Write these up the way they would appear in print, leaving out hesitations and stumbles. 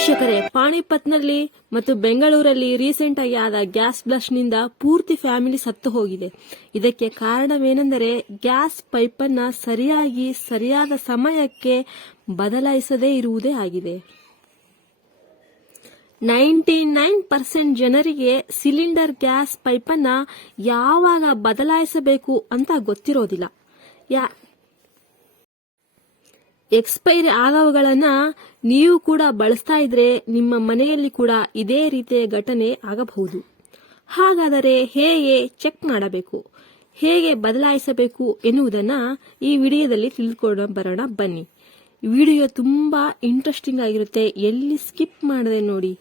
ವೀಕ್ಷಕರೇ, ಪಾಣಿಪತ್ನಲ್ಲಿ ಮತ್ತು ಬೆಂಗಳೂರಲ್ಲಿ ರೀಸೆಂಟ್ ಆಗಿ ಆದ ಗ್ಯಾಸ್ ಬ್ಲಾಸ್ಟ್ನಿಂದ ಪೂರ್ತಿ ಫ್ಯಾಮಿಲಿ ಸತ್ತು ಹೋಗಿದೆ. ಇದಕ್ಕೆ ಕಾರಣವೇನೆಂದರೆ ಗ್ಯಾಸ್ ಪೈಪನ್ನು ಸರಿಯಾದ ಸಮಯಕ್ಕೆ ಬದಲಾಯಿಸದೇ ಇರುವುದೇ ಆಗಿದೆ. 99% ಜನರಿಗೆ ಸಿಲಿಂಡರ್ ಗ್ಯಾಸ್ ಪೈಪನ್ನು ಯಾವಾಗ ಬದಲಾಯಿಸಬೇಕು ಅಂತ ಗೊತ್ತಿರೋದಿಲ್ಲ. ಎಕ್ಸ್ಪೈರಿ ಆದವುಗಳನ್ನ ನೀವು ಕೂಡ ಬಳಸ್ತಾ ಇದ್ರೆ ನಿಮ್ಮ ಮನೆಯಲ್ಲಿ ಕೂಡ ಇದೇ ರೀತಿಯ ಘಟನೆ ಆಗಬಹುದು. ಹಾಗಾದರೆ ಹೇಗೆ ಚೆಕ್ ಮಾಡಬೇಕು, ಹೇಗೆ ಬದಲಾಯಿಸಬೇಕು ಎನ್ನುವುದನ್ನ ಈ ವಿಡಿಯೋದಲ್ಲಿ ತಿಳ್ಕೊಂಡು ಬರೋಣ ಬನ್ನಿ. ವಿಡಿಯೋ ತುಂಬಾ ಇಂಟ್ರೆಸ್ಟಿಂಗ್ ಆಗಿರುತ್ತೆ, ಎಲ್ಲಿ ಸ್ಕಿಪ್ ಮಾಡದೆ ನೋಡಿ.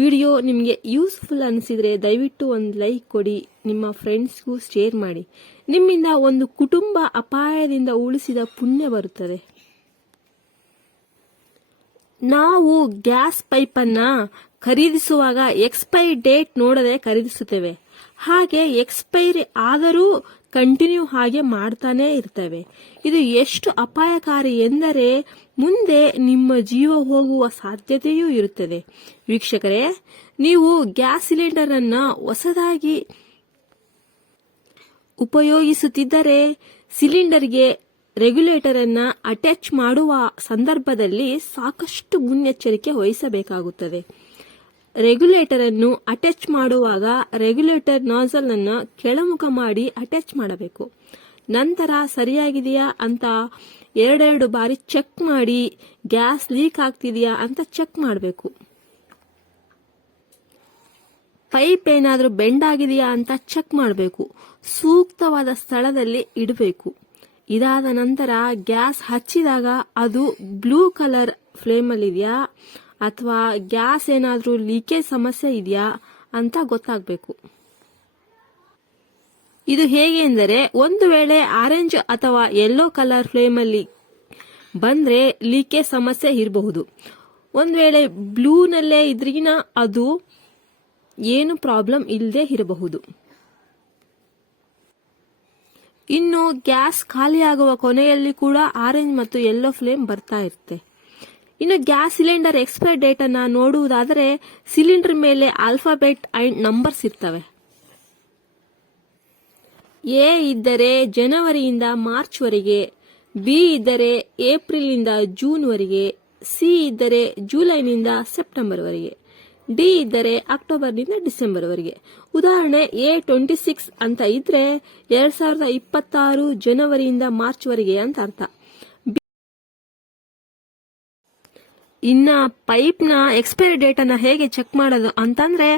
ವಿಡಿಯೋ ನಿಮಗೆ ಯೂಸ್ಫುಲ್ ಅನಿಸಿದ್ರೆ ದಯವಿಟ್ಟು ಒಂದು ಲೈಕ್ ಕೊಡಿ, ನಿಮ್ಮ ಫ್ರೆಂಡ್ಸ್ಗೂ ಶೇರ್ ಮಾಡಿ. ನಿಮ್ಮಿಂದ ಒಂದು ಕುಟುಂಬ ಅಪಾಯದಿಂದ ಉಳಿಸಿದ ಪುಣ್ಯ ಬರುತ್ತದೆ. ನಾವು ಗ್ಯಾಸ್ ಪೈಪನ್ನ ಖರೀದಿಸುವಾಗ ಎಕ್ಸ್ಪೈರಿ ಡೇಟ್ ನೋಡದೆ ಖರೀದಿಸುತ್ತೇವೆ. ಹಾಗೆ ಎಕ್ಸ್ಪೈರಿ ಆದರೂ ಕಂಟಿನ್ಯೂ ಹಾಗೆ ಮಾಡ್ತಾನೆ ಇರ್ತೇವೆ. ಇದು ಎಷ್ಟು ಅಪಾಯಕಾರಿ ಎಂದರೆ ಮುಂದೆ ನಿಮ್ಮ ಜೀವ ಹೋಗುವ ಸಾಧ್ಯತೆಯೂ ಇರುತ್ತದೆ. ವೀಕ್ಷಕರೇ, ನೀವು ಗ್ಯಾಸ್ ಸಿಲಿಂಡರ್ ಅನ್ನ ಹೊಸದಾಗಿ ಉಪಯೋಗಿಸುತ್ತಿದ್ದರೆ ಸಿಲಿಂಡರ್ಗೆ ರೆಗ್ಯುಲೇಟರ್ ಅನ್ನ ಅಟ್ಯಾಚ್ ಮಾಡುವ ಸಂದರ್ಭದಲ್ಲಿ ಸಾಕಷ್ಟು ಮುನ್ನೆಚ್ಚರಿಕೆ ವಹಿಸಬೇಕಾಗುತ್ತದೆ. ರೆಗ್ಯುಲೇಟರ್ ಅನ್ನು ಅಟ್ಯಾಚ್ ಮಾಡುವಾಗ ರೆಗ್ಯುಲೇಟರ್ ನಾಜಲ್ ಅನ್ನು ಕೆಳಮುಖ ಮಾಡಿ ಅಟ್ಯಾಚ್ ಮಾಡಬೇಕು. ನಂತರ ಸರಿಯಾಗಿದೆಯಾ ಅಂತ ಎರಡೆರಡು ಬಾರಿ ಚೆಕ್ ಮಾಡಿ, ಗ್ಯಾಸ್ ಲೀಕ್ ಆಗ್ತಿದೆಯಾ ಅಂತ ಚೆಕ್ ಮಾಡಬೇಕು. ಪೈಪ್ ಏನಾದರೂ ಬೆಂಡ್ ಆಗಿದೆಯಾ ಅಂತ ಚೆಕ್ ಮಾಡಬೇಕು. ಸೂಕ್ತವಾದ ಸ್ಥಳದಲ್ಲಿ ಇಡಬೇಕು. ಇದಾದ ನಂತರ ಗ್ಯಾಸ್ ಹಚ್ಚಿದಾಗ ಅದು ಬ್ಲೂ ಕಲರ್ ಫ್ಲೇಮ್ ಅಲ್ಲಿ ಇದೆಯಾ ಅಥವಾ ಗ್ಯಾಸ್ ಏನಾದ್ರೂ ಲೀಕೇಜ್ ಸಮಸ್ಯೆ ಇದೆಯಾ ಅಂತ ಗೊತ್ತಾಗಬೇಕು. ಇದು ಹೇಗೆ ಎಂದರೆ, ಒಂದು ವೇಳೆ ಆರೆಂಜ್ ಅಥವಾ ಯೆಲ್ಲೋ ಕಲರ್ ಫ್ಲೇಮ್ ಅಲ್ಲಿ ಬಂದ್ರೆ ಲೀಕೇಜ್ ಸಮಸ್ಯೆ ಇರಬಹುದು. ಒಂದು ವೇಳೆ ಬ್ಲೂನಲ್ಲೇ ಇದ್ರಿಗಿನ ಅದು ಏನು ಪ್ರಾಬ್ಲಮ್ ಇಲ್ಲದೆ ಇರಬಹುದು. ಇನ್ನು ಗ್ಯಾಸ್ ಖಾಲಿಯಾಗುವ ಕೊನೆಯಲ್ಲಿ ಕೂಡ ಆರೆಂಜ್ ಮತ್ತು ಯೆಲ್ಲೋ ಫ್ಲೇಮ್ ಬರ್ತಾ ಇರುತ್ತೆ. ಇನ್ನು ಗ್ಯಾಸ್ ಸಿಲಿಂಡರ್ ಎಕ್ಸ್ಪೈರ್ ಡೇಟ್ ಅನ್ನ ನೋಡುವುದಾದರೆ ಸಿಲಿಂಡರ್ ಮೇಲೆ ಆಲ್ಫಾಬೆಟ್ ಅಂಡ್ ನಂಬರ್ಸ್ ಇರ್ತವೆ. ಎ ಇದ್ದರೆ ಜನವರಿಯಿಂದ ಮಾರ್ಚ್ ವರೆಗೆ, ಬಿ ಇದ್ದರೆ ಏಪ್ರಿಲ್ ನಿಂದ ಜೂನ್ ವರೆಗೆ, ಸಿ ಇದ್ದರೆ ಜುಲೈನಿಂದ ಸೆಪ್ಟೆಂಬರ್ ವರೆಗೆ, ಡಿ ಇದ್ದರೆ ಅಕ್ಟೋಬರ್ ನಿಂದ ಡಿಸೆಂಬರ್ ವರೆಗೆ. ಉದಾಹರಣೆ A26 ಅಂತ ಇದ್ರೆ 2026 ಜನವರಿಯಿಂದ ಮಾರ್ಚ್ ವರೆಗೆ ಅಂತ ಅರ್ಥ. ಇನ್ನ ಪೈಪ್ ನ ಎಕ್ಸ್ಪೈರಿ ಡೇಟ್ ಅನ್ನ ಹೇಗೆ ಚೆಕ್ ಮಾಡೋದು ಅಂತಂದ್ರೆ,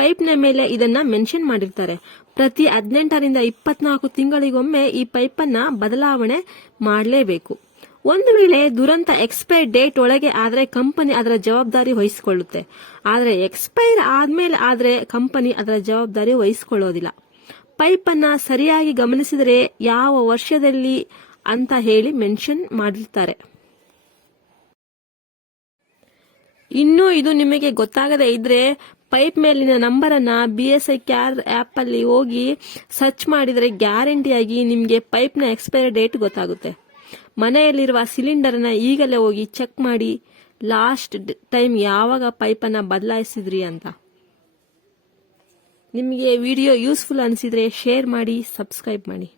ಪೈಪ್ ನ ಮೇಲೆ ಇದನ್ನ ಮೆನ್ಷನ್ ಮಾಡಿರ್ತಾರೆ. ಪ್ರತಿ 18ರಿಂದ 24 ತಿಂಗಳಿಗೊಮ್ಮೆ ಈ ಪೈಪ್ ಅನ್ನ ಬದಲಾವಣೆ ಮಾಡಲೇಬೇಕು. ಒಂದು ವೇಳೆ ದುರಂತ ಎಕ್ಸ್ಪೈರ್ ಡೇಟ್ ಒಳಗೆ ಆದ್ರೆ ಕಂಪನಿ ಅದರ ಜವಾಬ್ದಾರಿ ವಹಿಸಿಕೊಳ್ಳುತ್ತೆ. ಆದ್ರೆ ಎಕ್ಸ್ಪೈರ್ ಆದ್ಮೇಲೆ ಆದ್ರೆ ಕಂಪನಿ ಅದರ ಜವಾಬ್ದಾರಿ ವಹಿಸಿಕೊಳ್ಳೋದಿಲ್ಲ. ಪೈಪ್ ಅನ್ನ ಸರಿಯಾಗಿ ಗಮನಿಸಿದರೆ ಯಾವ ವರ್ಷದಲ್ಲಿ ಅಂತ ಹೇಳಿ ಮೆನ್ಷನ್ ಮಾಡಿರ್ತಾರೆ. ಇನ್ನು ಇದು ನಿಮಗೆ ಗೊತ್ತಾಗದೇ ಇದ್ರೆ ಪೈಪ್ ಮೇಲಿನ ನಂಬರ್ ಅನ್ನ BSI ಕೇರ್ ಆಪ್ ಅಲ್ಲಿ ಹೋಗಿ ಸರ್ಚ್ ಮಾಡಿದ್ರೆ ಗ್ಯಾರಂಟಿಯಾಗಿ ನಿಮ್ಗೆ ಪೈಪ್ ನ ಎಕ್ಸ್ಪೈರಿ ಡೇಟ್ ಗೊತ್ತಾಗುತ್ತೆ. ಮನೆಯಲ್ಲಿರುವ ಸಿಲಿಂಡರ್ ನ ಈಗಲೇ ಹೋಗಿ ಚೆಕ್ ಮಾಡಿ, ಲಾಸ್ಟ್ ಟೈಮ್ ಯಾವಾಗ ಪೈಪ್ ಅನ್ನ ಬದಲಾಯಿಸಿದ್ರಿ ಅಂತ. ನಿಮಗೆ ವಿಡಿಯೋ ಯೂಸ್ಫುಲ್ ಅನಿಸಿದ್ರೆ ಶೇರ್ ಮಾಡಿ, ಸಬ್ಸ್ಕ್ರೈಬ್ ಮಾಡಿ.